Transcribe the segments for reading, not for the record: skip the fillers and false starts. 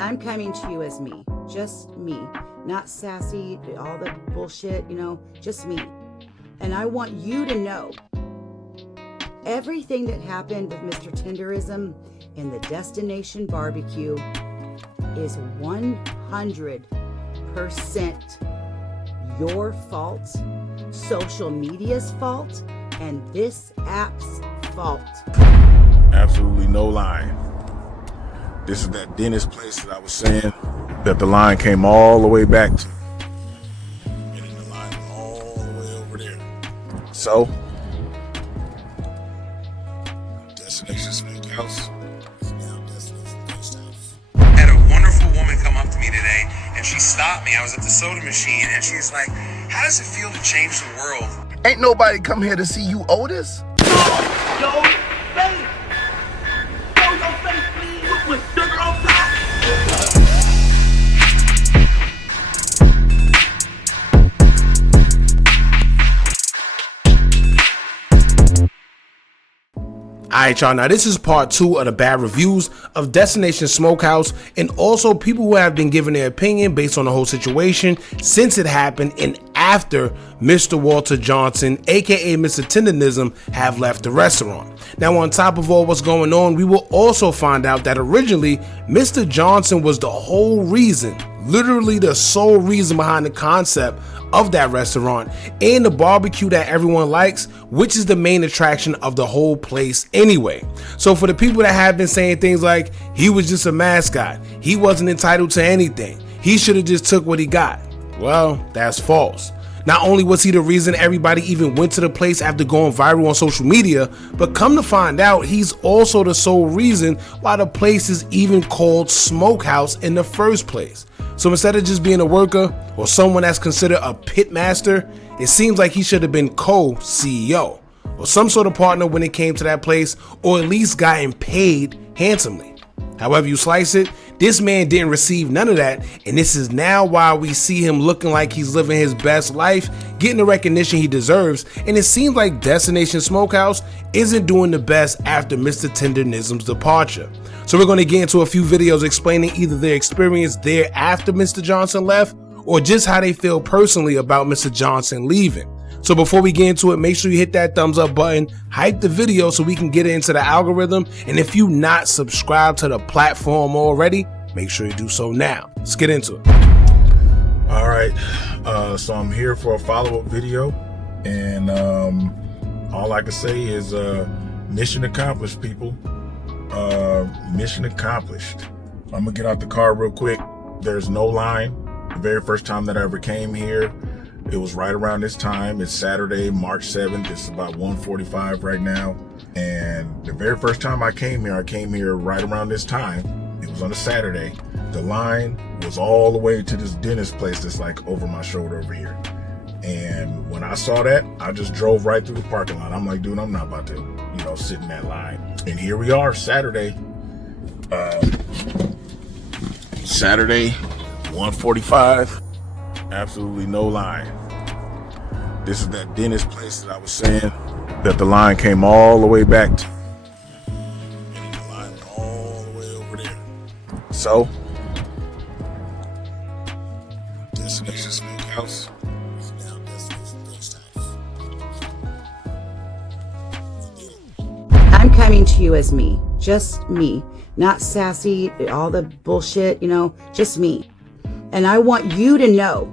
I'm coming to you as me, just me, not sassy, all the bullshit, just me. And I want you to know everything that happened with Mr. Tendernism in the Destination Barbecue is 100% your fault, social media's fault, and this app's fault. Absolutely no line. This is that dentist place that I was saying that the line came all the way back to. And then the line was all the way over there. So, Destination Smokehouse is now Destination Ghost House. Had a wonderful woman come up to me today, and she stopped me. I was at the soda machine, and she's like, "How does it feel to change the world?" Ain't nobody come here to see you, Otis. Yo, face! Show your face, please, with sugar on top! Alright y'all, now this is part 2 of the bad reviews of Destination Smokehouse, and also people who have been giving their opinion based on the whole situation since it happened and after Mr. Walter Johnson, aka Mr. Tendernism, have left the restaurant. Now on top of all what's going on, we will also find out that originally Mr. Johnson was the whole reason, literally the sole reason behind the concept of that restaurant and the barbecue that everyone likes, which is the main attraction of the whole place anyway. So for the people that have been saying things like he was just a mascot, he wasn't entitled to anything, he should have just took what he got, well, that's false. Not only was he the reason everybody even went to the place after going viral on social media, but come to find out, he's also the sole reason why the place is even called Smokehouse in the first place. So instead of just being a worker or someone that's considered a pit master, it seems like he should have been co-CEO or some sort of partner when it came to that place, or at least gotten paid handsomely. However you slice it, this man didn't receive none of that, and this is now why we see him looking like he's living his best life, getting the recognition he deserves, and it seems like Destination Smokehouse isn't doing the best after Mr. Tendernism's departure. So we're going to get into a few videos explaining either their experience there after Mr. Johnson left, or just how they feel personally about Mr. Johnson leaving. So before we get into it, make sure you hit that thumbs up button, hype the video so we can get into the algorithm, and if you not subscribed to the platform already, make sure you do so now. Let's get into it. All right, so I'm here for a follow-up video, and all I can say is mission accomplished, people. Mission accomplished. I'm gonna get out the car real quick. There's no line. The very first time that I ever came here, it was right around this time. It's Saturday, March 7th. It's about 1:45 right now. And the very first time I came here right around this time. It was on a Saturday. The line was all the way to this dentist place that's like over my shoulder over here. And when I saw that, I just drove right through the parking lot. I'm like, dude, I'm not about to, sit in that line. And here we are, Saturday. Saturday, 1:45. Absolutely no line. This is that dentist place that I was saying that the line came all the way back to. And then the line went all the way over there. So, Destination Smokehouse is now Destination Ghost House. I'm coming to you as me, just me, not sassy, all the bullshit, just me. And I want you to know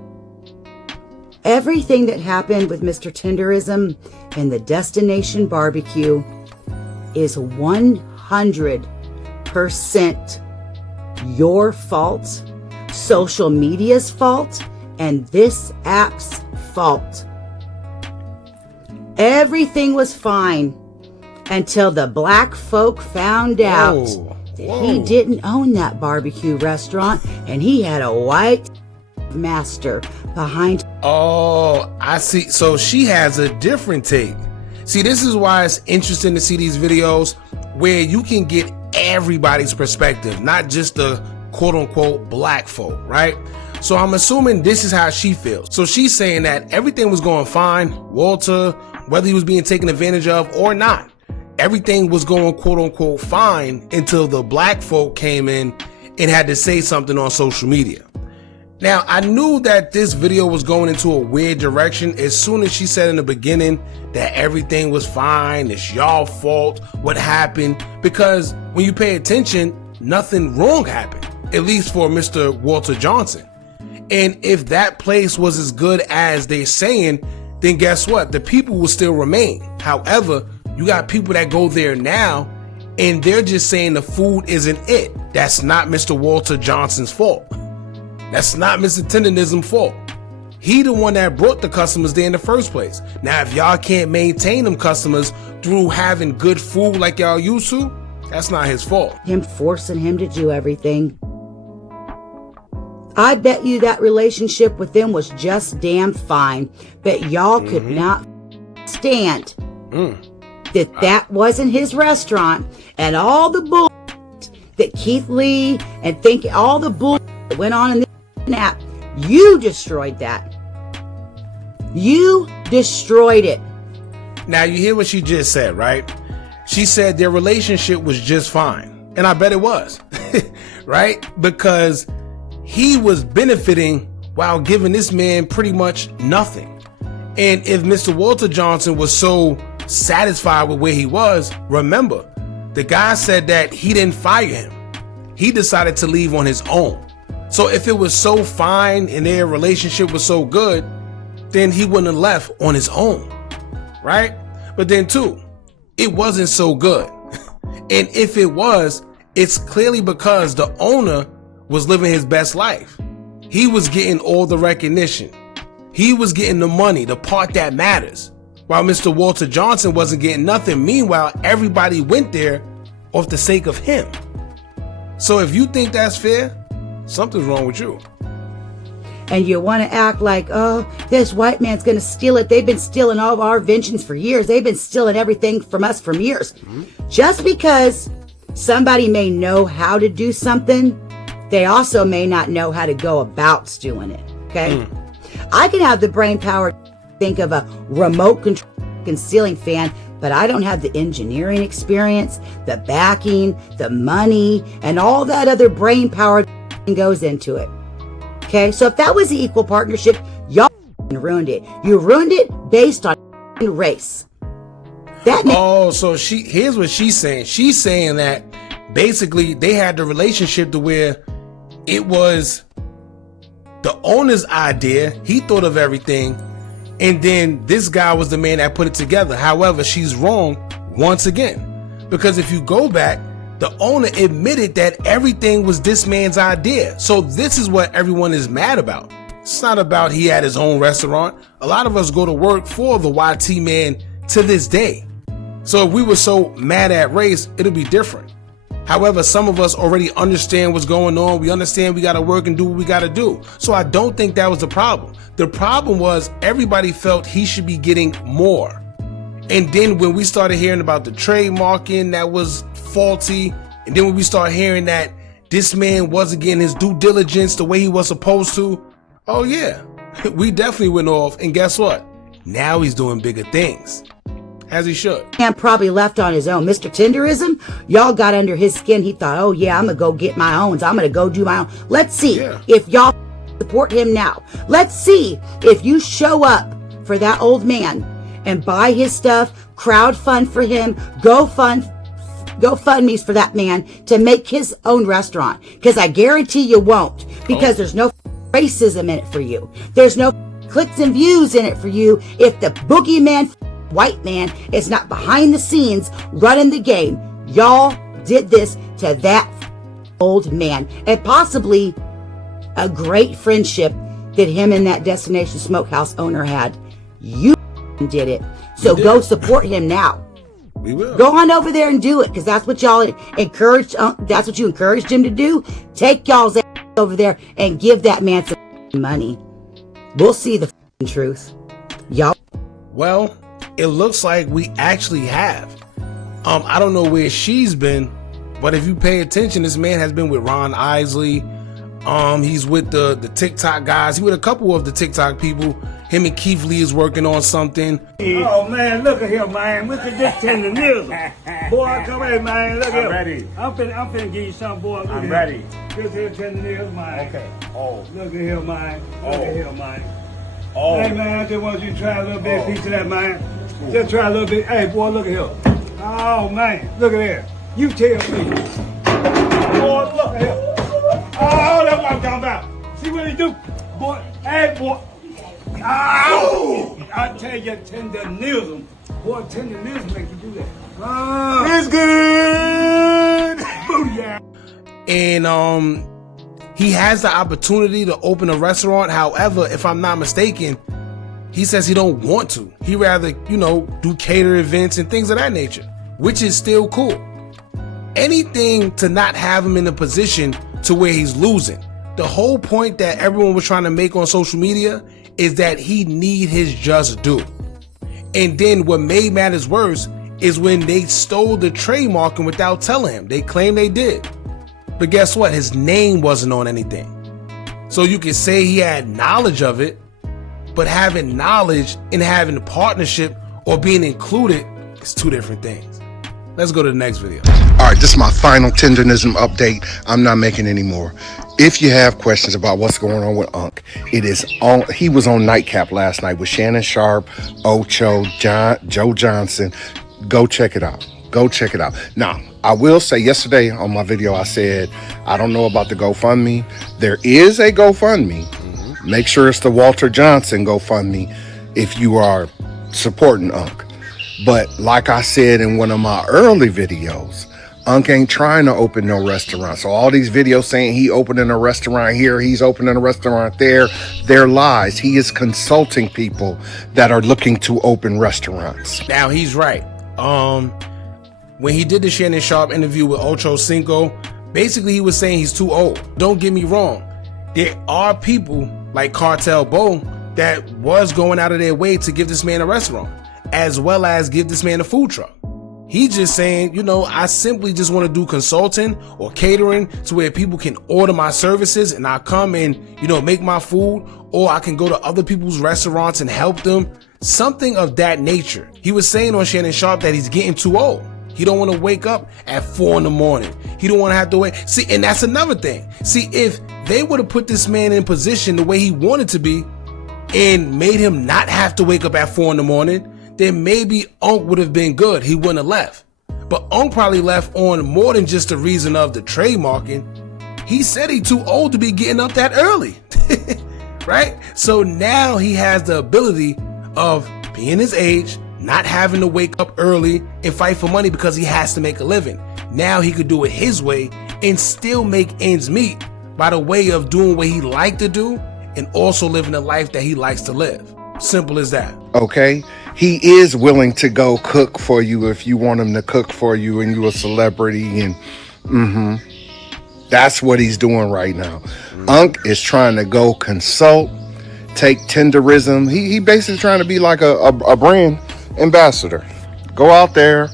everything that happened with Mr. Tendernism and the Destination Barbecue is 100% your fault, social media's fault, and this app's fault. Everything was fine until the black folk found out that he didn't own that barbecue restaurant and he had a white master behind. Oh, I see. So she has a different take. See, this is why it's interesting to see these videos where you can get everybody's perspective, not just the quote unquote black folk, right? So I'm assuming this is how she feels. So she's saying that everything was going fine. Walter, whether he was being taken advantage of or not, everything was going quote unquote fine until the black folk came in and had to say something on social media. Now, I knew that this video was going into a weird direction as soon as she said in the beginning that everything was fine, it's y'all fault, what happened, because when you pay attention, nothing wrong happened, at least for Mr. Walter Johnson. And if that place was as good as they're saying, then guess what? The people will still remain. However, you got people that go there now and they're just saying the food isn't it. That's not Mr. Walter Johnson's fault. That's not Mr. Tendernism's fault. He the one that brought the customers there in the first place. Now, if y'all can't maintain them customers through having good food like y'all used to, that's not his fault. Him forcing him to do everything. I bet you that relationship with them was just damn fine. But y'all could not stand that wasn't his restaurant, and all the bull that Keith Lee and all the bull that went on in this app. You destroyed that. You destroyed it. Now you hear what she just said, right? She said their relationship was just fine. And I bet it was, right? Because he was benefiting while giving this man pretty much nothing. And if Mr. Walter Johnson was so satisfied with where he was, remember, the guy said that he didn't fire him. He decided to leave on his own. So if it was so fine and their relationship was so good, then he wouldn't have left on his own, right? But then too, it wasn't so good. And if it was, it's clearly because the owner was living his best life. He was getting all the recognition. He was getting the money, the part that matters, while Mr. Walter Johnson wasn't getting nothing. Meanwhile, everybody went there off the sake of him. So if you think that's fair, something's wrong with you. And you want to act like, oh, this white man's going to steal it. They've been stealing all of our inventions for years. They've been stealing everything from us for years. Just because somebody may know how to do something, they also may not know how to go about doing it. Okay? I can have the brain power to think of a remote control ceiling fan, but I don't have the engineering experience, the backing, the money, and all that other brain power that goes into it. Okay, so if that was the equal partnership, y'all ruined it. You ruined it based on race. So here's what she's saying. She's saying that basically they had the relationship to where it was the owner's idea. He thought of everything, and then this guy was the man that put it together. However, she's wrong once again, because if you go back, the owner admitted that everything was this man's idea. So this is what everyone is mad about. It's not about he had his own restaurant. A lot of us go to work for the YT man to this day. So if we were so mad at race, it'll be different. However, some of us already understand what's going on. We understand we got to work and do what we got to do. So I don't think that was the problem. The problem was everybody felt he should be getting more. And then when we started hearing about the trademarking that was faulty, and then when we start hearing that this man wasn't getting his due diligence the way he was supposed to, oh yeah, we definitely went off. And guess what? Now he's doing bigger things, as he should. And probably left on his own. Mr. Tenderism, y'all got under his skin. He thought, oh yeah, I'm gonna go get my own. I'm gonna go do my own. Let's see if y'all support him now. Let's see if you show up for that old man and buy his stuff, crowdfund for him, GoFundMe's for that man to make his own restaurant. Because I guarantee you won't. Because there's no racism in it for you. There's no clicks and views in it for you if the boogeyman white man is not behind the scenes running the game. Y'all did this to that old man. And possibly a great friendship that him and that Destination Smokehouse owner had. You did it. So go support him now. We will. Go on over there and do it, because that's what y'all encouraged. That's what you encouraged him to do. Take y'all's ass over there and give that man some money. We'll see the truth. Y'all. Well, it looks like we actually have. I don't know where she's been, but if you pay attention, this man has been with Ron Isley. He's with the TikTok guys. He's with a couple of the TikTok people. him and Keith Lee is working on something. Oh man, look at here, man. Look at this tendernism. Boy, come here, man. Look at here. ready. I'm finna give you something, boy. Look I'm at ready. This here tendernism, man. Okay. Oh. Look at here, man. Look at here, man. Oh. Hey man, I just want you to try a little bit of piece of that, man. Just try a little bit. Hey boy, look at here. Oh man, look at there. You tell me. Boy, look at here. Oh, that's what I'm talking about. See what he do? Boy, hey boy. Oh! I tell you, tendernism. Boy, tendernism make you do that. It's good! Booyah! And he has the opportunity to open a restaurant. However, if I'm not mistaken, he says he don't want to. He rather, you know, do cater events and things of that nature, which is still cool. Anything to not have him in a position to where he's losing. The whole point that everyone was trying to make on social media is that he need his just due. And then what made matters worse is when they stole the trademark and without telling him. They claim they did. But guess what? His name wasn't on anything. So you can say he had knowledge of it, but having knowledge and having a partnership or being included is two different things. Let's go to the next video. All right, this is my final Tendernism update. I'm not making any more. If you have questions about what's going on with Unc, it is on. He was on Nightcap last night with Shannon Sharp, Ocho, Joe Johnson. Go check it out. Go check it out. Now, I will say yesterday on my video, I said, I don't know about the GoFundMe. There is a GoFundMe. Make sure it's the Walter Johnson GoFundMe if you are supporting Unc. But like I said in one of my early videos, Unc ain't trying to open no restaurant. So all these videos saying he opening a restaurant here, he's opening a restaurant there, they're lies. He is consulting people that are looking to open restaurants. Now he's right. When he did the Shannon Sharp interview with Ocho Cinco, basically he was saying he's too old. Don't get me wrong. There are people like Cartel Bo that was going out of their way to give this man a restaurant, as well as give this man a food truck. He's just saying, you know, I simply just want to do consulting or catering to where people can order my services and I come and, you know, make my food, or I can go to other people's restaurants and help them. Something of that nature. He was saying on Shannon Sharp that he's getting too old. He don't want to wake up at 4 a.m. He don't want to have to wait. See, and that's another thing. See, if they would have put this man in position the way he wanted to be and made him not have to wake up at 4 a.m., then maybe Unc would have been good. He wouldn't have left. But Unc probably left on more than just the reason of the trademarking. He said he's too old to be getting up that early. Right? So now he has the ability of being his age, not having to wake up early and fight for money because he has to make a living. Now he could do it his way and still make ends meet by the way of doing what he liked to do and also living the life that he likes to live. Simple as that. Okay? He is willing to go cook for you if you want him to cook for you and you're a celebrity. And that's what he's doing right now. Unc is trying to go consult, take Tenderism. He basically trying to be like a brand ambassador. Go out there,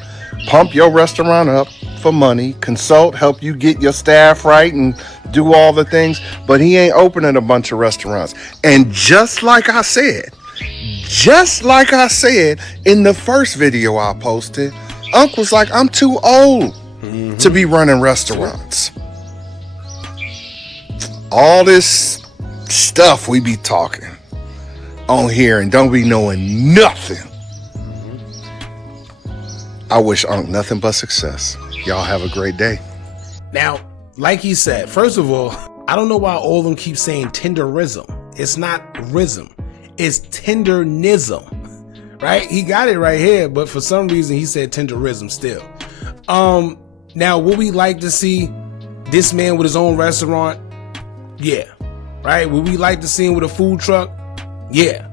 pump your restaurant up for money, consult, help you get your staff right and do all the things. But he ain't opening a bunch of restaurants. And just like I said in the first video I posted, Unc was like, I'm too old to be running restaurants. All this stuff we be talking on here and don't be knowing nothing. I wish Unc nothing but success. Y'all have a great day. Now, like he said, first of all, I don't know why all of them keep saying tenderism. It's not rism. It's tendernism, right? He got it right here, but for some reason he said tenderism still. Now, would we like to see this man with his own restaurant? Yeah. Right? Would we like to see him with a food truck? Yeah.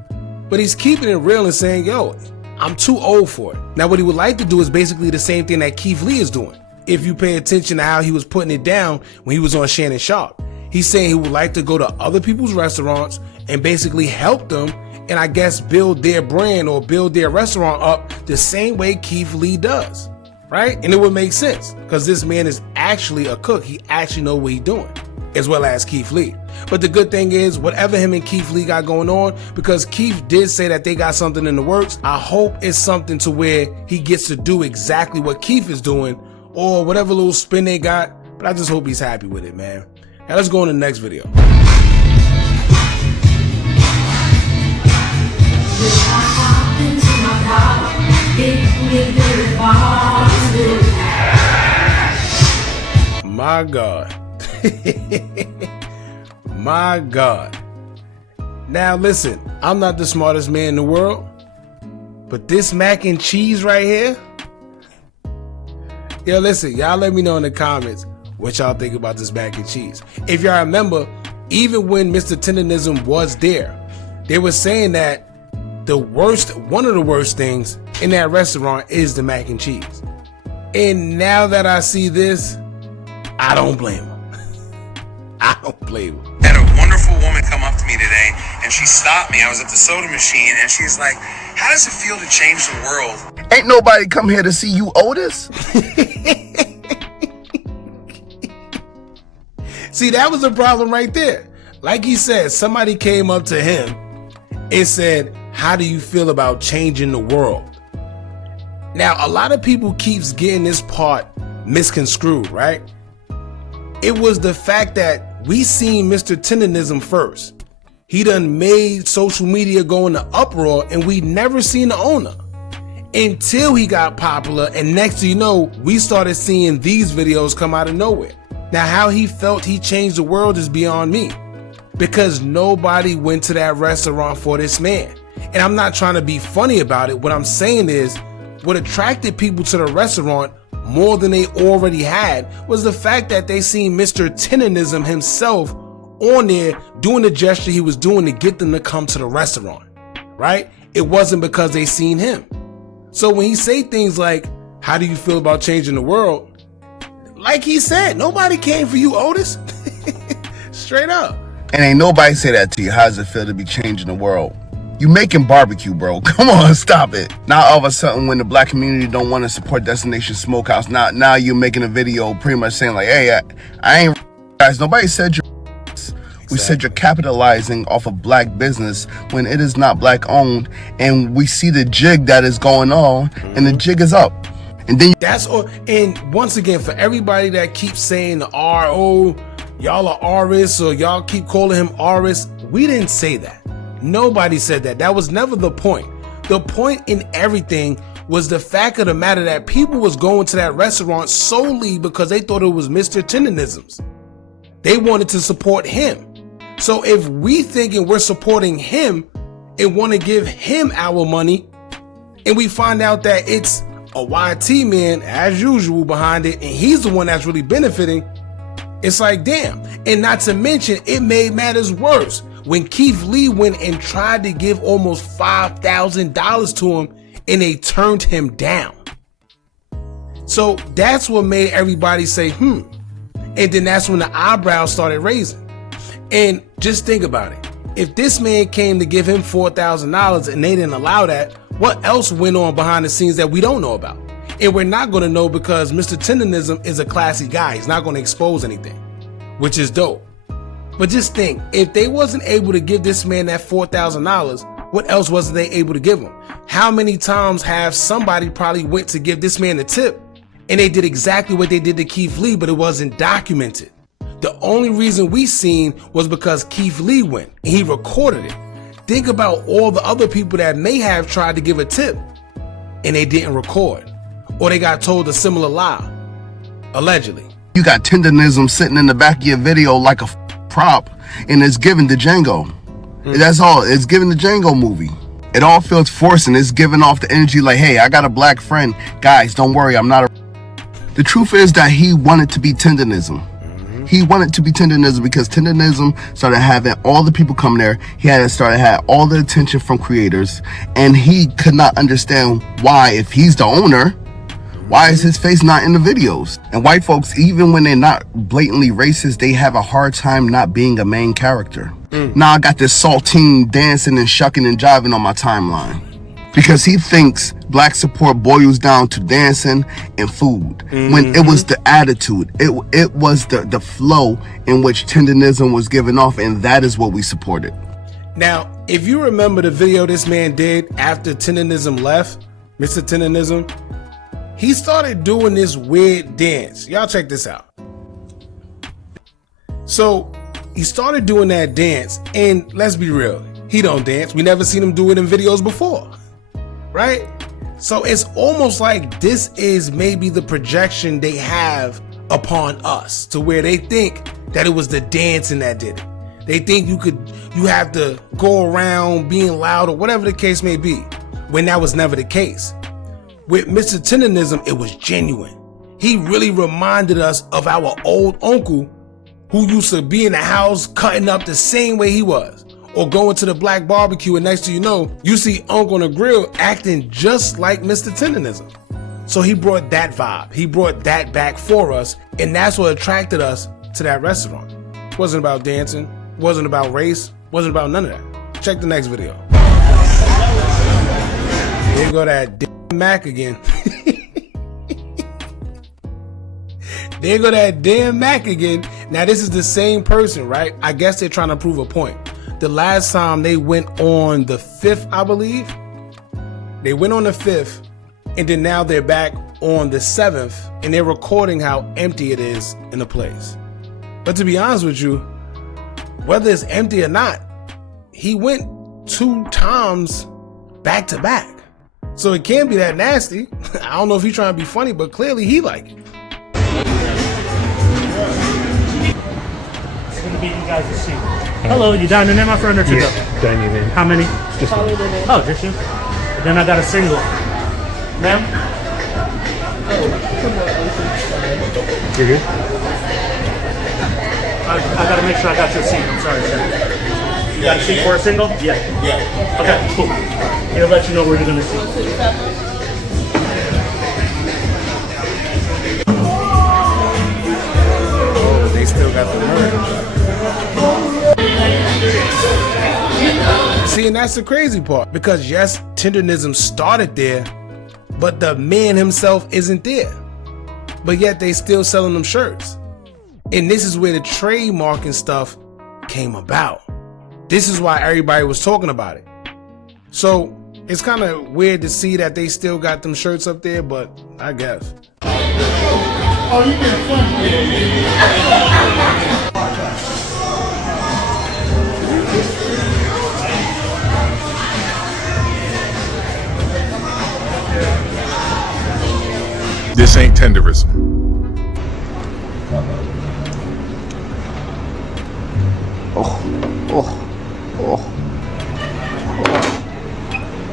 But he's keeping it real and saying, yo, I'm too old for it. Now, what he would like to do is basically the same thing that Keith Lee is doing. If you pay attention to how he was putting it down when he was on Shannon Sharp, he's saying he would like to go to other people's restaurants and basically help them and I guess build their brand or build their restaurant up the same way Keith Lee does, right? And it would make sense because this man is actually a cook. He actually knows what he's doing. as well as Keith Lee. But the good thing is, whatever him and Keith Lee got going on, because Keith did say that they got something in the works, I hope it's something to where he gets to do exactly what Keith is doing, or whatever little spin they got. But I just hope he's happy with it, man. Now let's go on to the next video. My God. My God. Now listen, I'm not the smartest man in the world, but this mac and cheese right here, yo, listen, y'all let me know in the comments what y'all think about this mac and cheese. If y'all remember, even when Mr. Tendernism was there, they were saying that one of the worst things in that restaurant is the mac and cheese. And now that I see this, I don't blame him. I don't blame him. Had a wonderful woman come up to me today, and she stopped me. I was at the soda machine, and she's like, how does it feel to change the world? Ain't nobody come here to see you, Otis. See, that was the problem right there. Like he said, somebody came up to him and said, how do you feel about changing the world? Now, a lot of people keeps getting this part misconstrued, right? It was the fact that we seen Mr. Tendernism first. He done made social media go into uproar, and we never seen the owner until he got popular. And next thing you know, we started seeing these videos come out of nowhere. Now, how he felt he changed the world is beyond me, because nobody went to that restaurant for this man. And I'm not trying to be funny about it. What I'm saying is, what attracted people to the restaurant more than they already had was the fact that they seen Mr. Tendernism himself on there doing the gesture he was doing to get them to come to the restaurant, right? It wasn't because they seen him. So when he say things like, how do you feel about changing the world? Like he said, nobody came for you, Otis. Straight up. And ain't nobody say that to you. How does it feel to be changing the world? You making barbecue, bro. Come on, stop it. Now all of a sudden, when the black community don't want to support Destination Smokehouse, now you're making a video pretty much saying like, hey, I ain't guys. Nobody said you're We said you're capitalizing off of black business when it is not black owned, and we see the jig that is going on, and the jig is up. And then that's all. And once again, for everybody that keeps saying the RO, y'all are artists, or y'all keep calling him artists, we didn't say that. Nobody said that. That was never the point. The point in everything was the fact of the matter that people was going to that restaurant solely because they thought it was Mr. Tendernism's. They wanted to support him. So if we thinking we're supporting him and want to give him our money, and we find out that it's a YT man as usual behind it, and he's the one that's really benefiting, it's like, damn. And not to mention, it made matters worse when Keith Lee went and tried to give almost $5,000 to him, and they turned him down. So that's what made everybody say, And then that's when the eyebrows started raising. And just think about it. If this man came to give him $4,000 and they didn't allow that, what else went on behind the scenes that we don't know about? And we're not going to know because Mr. Tendernism is a classy guy. He's not going to expose anything, which is dope. But just think, if they wasn't able to give this man that $4,000, what else wasn't they able to give him? How many times have somebody probably went to give this man a tip and they did exactly what they did to Keith Lee, but it wasn't documented? The only reason we seen was because Keith Lee went and he recorded it. Think about all the other people that may have tried to give a tip and they didn't record, or they got told a similar lie, allegedly. You got Tendernism sitting in the back of your video like a prop, and it's given to Django. That's all. It's given the Django movie. It all feels forced, and it's giving off the energy like, hey, I got a black friend. Guys, don't worry, I'm not a... The truth is that he wanted to be Tendernism. He wanted to be Tendernism because Tendernism started having all the people come there. He had all the attention from creators, and he could not understand why, if he's the owner, why is his face not in the videos? And white folks, even when they're not blatantly racist, they have a hard time not being a main character. Now I got this saltine dancing and shucking and jiving on my timeline. because he thinks black support boils down to dancing and food. When it was the attitude, it was the flow in which Tendernism was given off, and that is what we supported. Now, if you remember the video this man did after Tendernism left, Mr. Tendernism, he started doing this weird dance. Y'all check this out. So he started doing that dance, and let's be real, he don't dance. We never seen him do it in videos before, right? So it's almost like this is maybe the projection they have upon us, to where they think that it was the dancing that did it. They think you have to go around being loud or whatever the case may be, when that was never the case. With Mr. Tendernism, it was genuine. He really reminded us of our old uncle who used to be in the house cutting up the same way he was, or going to the black barbecue, and next thing you know, you see Uncle on the grill acting just like Mr. Tendernism. So he brought that vibe. He brought that back for us, and that's what attracted us to that restaurant. It wasn't about dancing, wasn't about race, wasn't about none of that. Check the next video. There go that damn Mac again. There go that damn Mac again. Now this is the same person, right? I guess they're trying to prove a point. The last time they went on the 5th, I believe. They went on the 5th, and then now they're back on the 7th, and they're recording how empty it is in the place. But to be honest with you, whether it's empty or not, he went 2 times back to back. So it can't be that nasty. I don't know if he's trying to be funny, but clearly he like it. I'm gonna beat you guys to see. Hello, you dining in, my friend, or to go? Dining in. How many? Just one. Oh, just you? And then I got a single. Ma'am? You're good? I gotta make sure I got your seat. I'm sorry, sir. You got a seat for a single? Yeah. Okay, cool. Here, I'll let you know where you're gonna sit. Oh, they still got the merch. See, and that's the crazy part, because yes, Tendernism started there, but the man himself isn't there. But yet they still selling them shirts. And this is where the trademark and stuff came about. This is why everybody was talking about it. So it's kind of weird to see that they still got them shirts up there, but I guess. Oh, you been This ain't tenderism.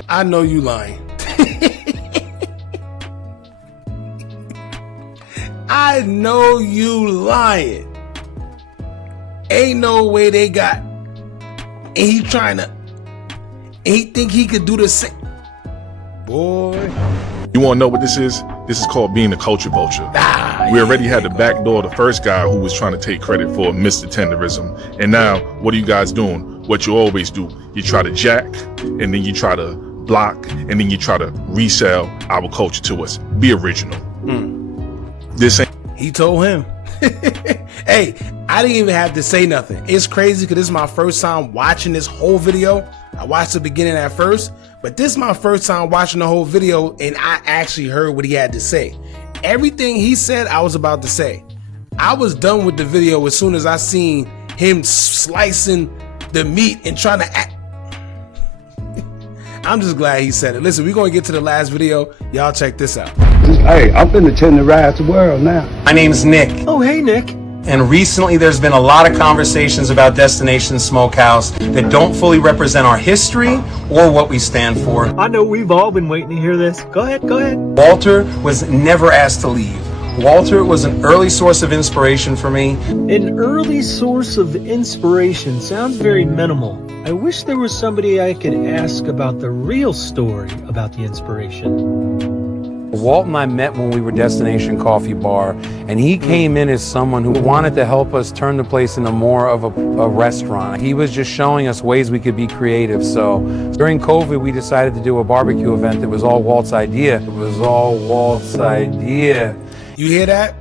I know you lying. I know you lying. Ain't no way they got. And he trying to. And he think he could do the same. Boy. You want to know what this is? This is called being a culture vulture. We already had the back door, the first guy who was trying to take credit for Mr. Tenderism. And now, what are you guys doing? What you always do. You try to jack, and then you try to block, and then you try to resell our culture to us. Be original. This ain't. He told him. Hey, I didn't even have to say nothing. It's crazy because this is my first time watching this whole video. I watched the beginning at first, but this is my first time watching the whole video, and I actually heard what he had to say. Everything he said, I was about to say. I was done with the video as soon as I seen him slicing the meat and trying to act. I'm just glad he said it. Listen, we're going to get to the last video. Y'all check this out. Hey, I'm finna tenderize the world now. My name's Nick. Oh, hey, Nick. And recently there's been a lot of conversations about Destination Smokehouse that don't fully represent our history or what we stand for. I know we've all been waiting to hear this. Go ahead, go ahead. Walter was never asked to leave. Walter was an early source of inspiration for me. An early source of inspiration sounds very minimal. I wish there was somebody I could ask about the real story about the inspiration. Walt and I met when we were Destination Coffee Bar, and he came in as someone who wanted to help us turn the place into more of a restaurant. He was just showing us ways we could be creative. So during COVID, we decided to do a barbecue event. It was all Walt's idea. It was all Walt's idea. You hear that?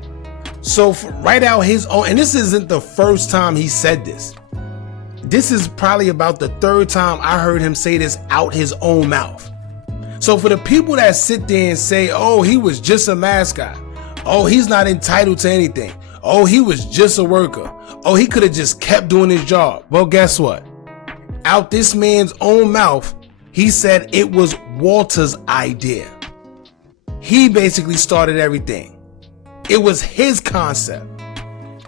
So write out his own, and this isn't the first time he said this. This is probably about the third time I heard him say this out his own mouth. So for the people that sit there and say, oh, he was just a mascot. Oh, he's not entitled to anything. Oh, he was just a worker. Oh, he could have just kept doing his job. Well, guess what? Out this man's own mouth, he said it was Walter's idea. He basically started everything. It was his concept.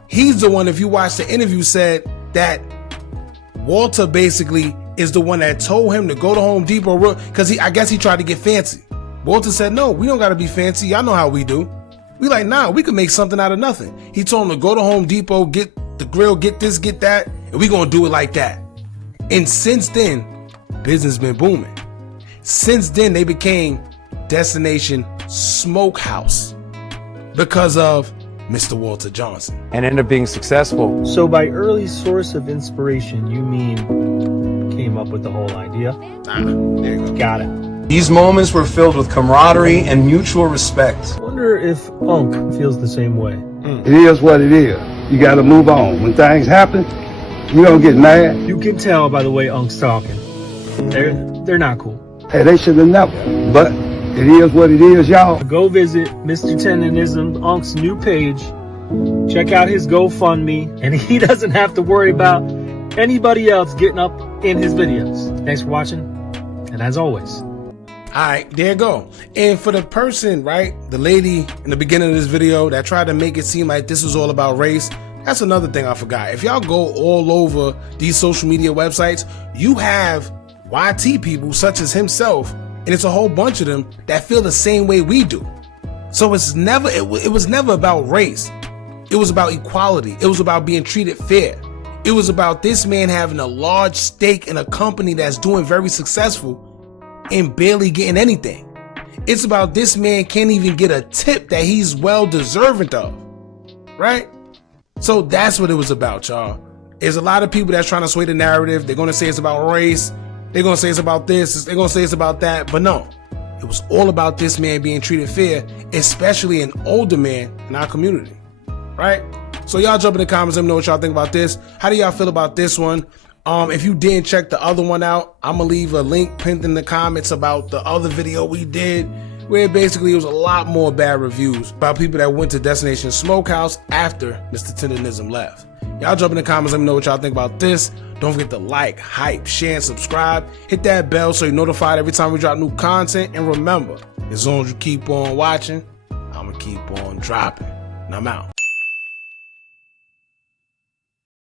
He's the one, if you watch the interview, said that Walter basically is the one that told him to go to Home Depot because I guess he tried to get fancy. Walter said, no, we don't got to be fancy. Y'all know how we do. We like, nah, we can make something out of nothing. He told him to go to Home Depot, get the grill, get this, get that, and we going to do it like that. And since then, business been booming. Since then, they became Destination Smokehouse because of Mr. Walter Johnson. And ended up being successful. So by early source of inspiration, you mean came up with the whole idea? There you go. Got it. These moments were filled with camaraderie and mutual respect. I wonder if Unc feels the same way. It is what it is. You gotta move on. When things happen, you don't get mad. You can tell by the way Unc's talking. They're not cool. Hey, they should have never. But it is what it is, y'all. Go visit Mr. Tendernism, Unc's new page. Check out his GoFundMe, and he doesn't have to worry about anybody else getting up in his videos. Thanks for watching, and as always. All right, there you go. And for the person, right, the lady in the beginning of this video that tried to make it seem like this was all about race, that's another thing I forgot. If y'all go all over these social media websites, you have YT people such as himself, and it's a whole bunch of them that feel the same way we do. So it was never about race. It was about equality. It was about being treated fair. It was about this man having a large stake in a company that's doing very successful and barely getting anything. It's about this man can't even get a tip that he's well deserving of, right? So that's what it was about, y'all. There's a lot of people that's trying to sway the narrative. They're going to say it's about race. They're going to say it's about this. They're going to say it's about that. But no, it was all about this man being treated fair, especially an older man in our community, right? So y'all jump in the comments. Let me know what y'all think about this. How do y'all feel about this one? If you didn't check the other one out, I'm gonna leave a link pinned in the comments about the other video we did, where basically it was a lot more bad reviews about people that went to Destination Smokehouse after Mr. Tendernism left. Y'all jump in the comments, let me know what y'all think about this. Don't forget to like, hype, share, and subscribe. Hit that bell so you're notified every time we drop new content. And remember, as long as you keep on watching, I'm gonna keep on dropping. And I'm out.